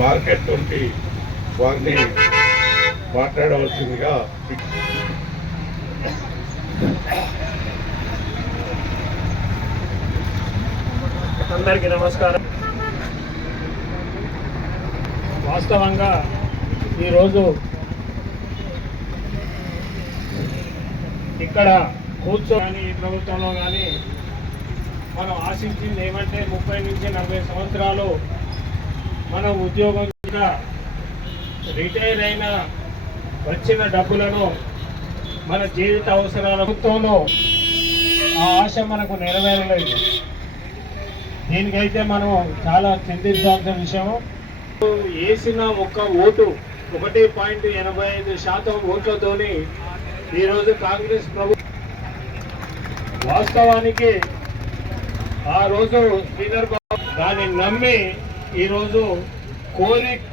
Market ఉండి వారిని మాట్లాడవలసిందిగా. అందరికీ నమస్కారం. వాస్తవంగా ఈరోజు ఇక్కడ కూర్చొని ఈ ప్రభుత్వంలో కానీ మనం ఆశించింది ఏమంటే 30 నుంచి 40 సంవత్సరాలు మన ఉద్యోగం రిటైర్ అయిన వచ్చిన డబ్బులను మన జీవిత అవసరాల ప్రభుత్వంలో ఆ ఆశ మనకు నెరవేరలేదు. దీనికైతే మనం చాలా చింతించాల్సిన విషయం. వేసిన ఒక్క ఓటు 1.85% ఓట్లతోని ఈరోజు కాంగ్రెస్ ప్రభుత్వం వాస్తవానికి ఆ రోజు స్పీకర్ దాన్ని నమ్మి ఈరోజు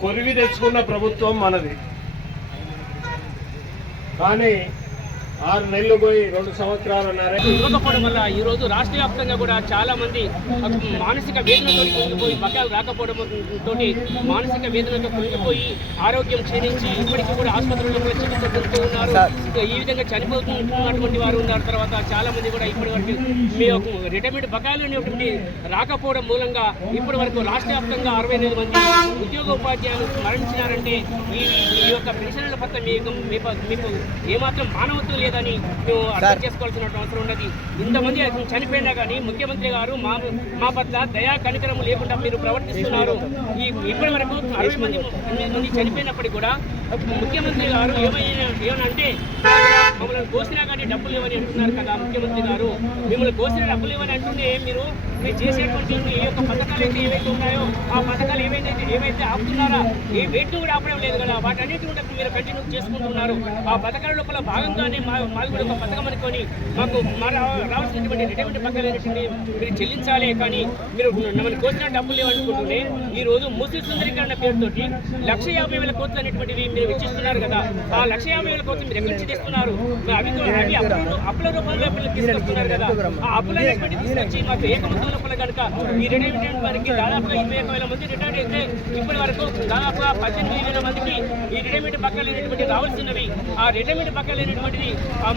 కొరివి తెచ్చుకున్న ప్రభుత్వం మనది. కానీ 6 నెలలు పోయి 2 సంవత్సరాలు ఇవ్వకపోవడం వల్ల ఈరోజు రాష్ట్ర వ్యాప్తంగా కూడా చాలా మంది మానసిక వేదనతో కుంగిపోయి బకాయిలు రాకపోవడం తోటి మానసిక వేదనతో కుంగిపోయి ఆరోగ్యం క్షీణించి ఇప్పటికీ కూడా ఆసుపత్రుల్లో కూడా చికిత్స పొందుతూ ఉన్నారు. ఈ విధంగా చనిపోతున్నటువంటి వారు ఉన్నారు. తర్వాత చాలా మంది కూడా ఇప్పటి వరకు మీ రిటైర్మెంట్ బకాయిలు అనేటువంటి రాకపోవడం మూలంగా ఇప్పటి వరకు రాష్ట్ర వ్యాప్తంగా 68 మంది ఉద్యోగోపాధ్యాయులు మరణించినారంటే ఈ యొక్క పెన్షన్ల పట్ల మీకు ఏమాత్రం మానవత్వం లేదని మేము అర్థం చేసుకోవాల్సిన అవసరం ఉన్నది. ఇంతమంది చనిపోయినా కానీ ముఖ్యమంత్రి గారు మా పట్ల దయా కనికరం లేకుండా మీరు ప్రవర్తిస్తున్నారు. ఇప్పటి వరకు 60 మంది చనిపోయినప్పటికీ కూడా ముఖ్యమంత్రి గారు ఏమనంటే మమ్మల్ని కోసినా కానీ డబ్బులు లేవని అంటున్నారు కదా. ముఖ్యమంత్రి గారు మిమ్మల్ని కోసిన డబ్బులు లేవని అంటుంటే మీరు చేసేటువంటి ఏ యొక్క పథకాలు అయితే ఏవైతే ఉన్నాయో ఆ పథకాలు ఏవైతే ఆపుతున్నారా ఏ వేట్లు కూడా ఆపడం లేదు కదా. వాటన్నిటి కూడా మీరు కంటిన్యూ చేసుకుంటున్నారు. ఆ పథకాల లోపల భాగంగానే మాకు కూడా ఒక పథకం అనుకొని మాకు రావాల్సినటువంటి రిటైర్మెంట్ పథకాలన్నింటినీ మీరు చెల్లించాలి. కానీ మీరు మమ్మల్ని కోసిన డబ్బులు లేవనుకుంటుంటే ఈ రోజు మూసీ సుందరీకరణ పేరుతోటి 1,50,000 కోట్లు అనేటువంటివి మీరు వెచ్చిస్తున్నారు కదా. ఆ 1,50,000 కోట్లు మీరు ఎక్కడి నుంచి తెస్తున్నారు? అవి అప్పుల రూపంలో తీసుకొస్తున్నారు కదా. ఆ అప్పులు అనేటువంటి తీసుకొచ్చి మాకు ఏకముద్ర లోపల కనుక ఈ రిటైర్మెంట్ వారికి దాదాపుగా 21,000 మంది రిటైర్ అయితే ఇప్పటి వరకు దాదాపుగా 18,000 మందికి ఈ రిటైర్మెంట్ పక్కలు అనేటువంటి రావాల్సినవి. ఆ రిటైర్మెంట్ పక్కలు అనేటువంటిది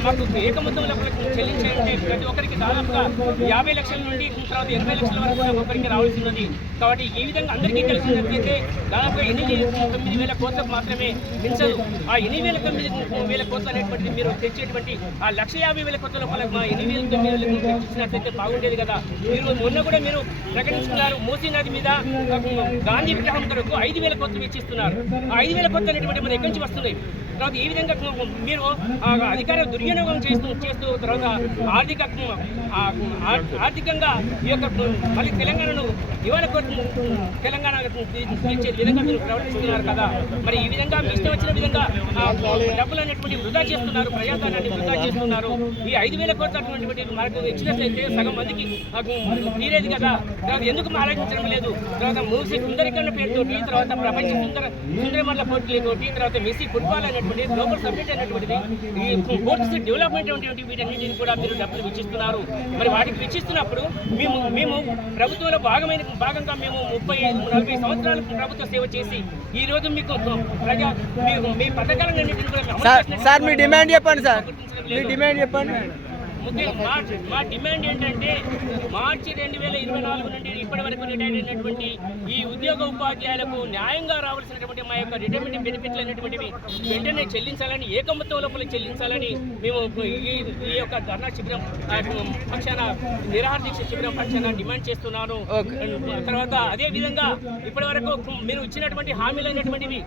మాకు ఏకముద్ర లోపల చెల్లించాలంటే ప్రతి ఒక్కరికి దాదాపుగా 50 లక్షల నుండి తర్వాత 80 లక్షల వరకు ఒక్కరికి రావాల్సినది. కాబట్టి ఈ విధంగా అందరికీ తెలిసినట్లయితే దాదాపుగా 8,9,000 కోట్లకు మాత్రమే పెంచదు. ఆ 8,9,000 కోట్లు అనేటువంటిది మీరు తెచ్చేటువంటి ఆ 1,50,000 కోట్ల లోపల మా 8,9,000 తెచ్చినట్లయితే బాగుండేది కదా. మీరు మొన్న కూడా మీరు ప్రకటించుకున్నారు మూసీ నది మీద గాంధీ విగ్రహం కొరకు 5,000 కోట్లు వెచ్చిస్తున్నారు. ఆ 5,000 కోట్లు అనేటువంటి మరి ఎక్కడి నుంచి వస్తున్నాయి? తర్వాత ఈ విధంగా మీరు అధికార దుర్వినియోగం చేస్తూ తర్వాత ఆర్థికంగా ఈ యొక్క మళ్ళీ తెలంగాణను ఇవాళ తెలంగాణ తీర్చే విధంగా మీరు ప్రవర్తిస్తున్నారు కదా. మరి ఈ విధంగా మీ ఇష్టం వచ్చిన విధంగా డబ్బులు అనేటువంటి వృధా చేస్తున్నారు, ప్రజాధనాన్ని వృధా చేస్తున్నారు. ఈ 5,000 కోట్ల అటువంటి మనకు ఇచ్చినట్లయితే సగం మందికి తీరేది కదా. తర్వాత ఎందుకు ఆలోచించడం లేదు? తర్వాత మూసీ సుందరీకరణ పేరుతోటి తర్వాత ప్రపంచ సుందరమల్ల పోటీలతోటి తర్వాత మెస్సీ ఫుట్బాల్ అనేటువంటి గ్లోబల్ సబ్మిట్ అనేటువంటిది ఈ స్పోర్ట్స్ డెవలప్మెంట్ అనేటువంటి వీటన్నింటిని కూడా మీరు డబ్బులు వెచ్చిస్తున్నారు. మరి వాటికి వెచ్చిస్తున్నప్పుడు మేము ప్రభుత్వంలో భాగంగా మేము 35-40 సంవత్సరాలు ప్రభుత్వ సేవ చేసి ఈ రోజు మీకు మీ పథకాలన్నింటినీ కూడా సార్ మీ డిమాండ్ చెప్పండి సార్, మీ డిమాండ్ చెప్పండి. మా డిమాండ్ ఏంటంటే మార్చి 2024 నుండి ఇప్పటి వరకు రిటైర్ అయినటువంటి ఈ ఉద్యోగ ఉపాధ్యాయులకు న్యాయంగా రావాల్సినటువంటి మా యొక్క రిటైర్మెంట్ బెనిఫిట్లు అనేటువంటివి వెంటనే చెల్లించాలని, ఏకమొత్తం లోపల చెల్లించాలని మేము ఈ యొక్క ధర్నా శిబిరం పక్షాన నిరాహార దీక్ష శిబిరం పక్షాన డిమాండ్ చేస్తున్నాను. తర్వాత అదే విధంగా ఇప్పటి వరకు మీరు ఇచ్చినటువంటి హామీలు అనేటువంటివి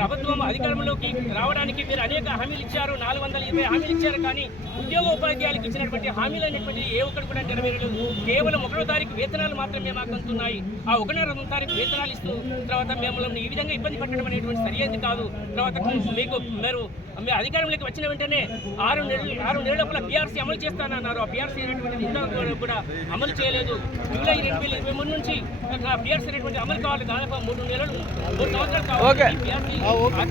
ప్రభుత్వం అధికారంలోకి రావడానికి మీరు అనేక హామీలు ఇచ్చారు, 420 హామీలు ఇచ్చారు. కానీ ఉద్యోగ ఉపాధ్యాయులకు ఇచ్చినటువంటి హామీలు అనేటువంటి ఏ ఒక్కటి కూడా నెరవేరలేదు. కేవలం 1వ తారీఖు వేతనాలు మాత్రమే మాకు అందుతున్నాయి. ఆ 1వ తారీఖు వేతనాలు ఇస్తూ తర్వాత మిమ్మల్ని ఈ విధంగా ఇబ్బంది పెట్టడం అనేటువంటి సరైనది కాదు. తర్వాత మీరు అధికారంలోకి వచ్చిన వెంటనే 6 నెలల లోపల పిఆర్సీ అమలు చేస్తానన్నారు. ఆ పిఆర్సీ అనేటువంటిది ఇంతవరకు కూడా అమలు చేయలేదు. జూలై 2023 నుంచి పిఆర్సీ అనేటువంటి అమలు కావాలి. దాదాపు 3 సంవత్సరాలు కావాలి.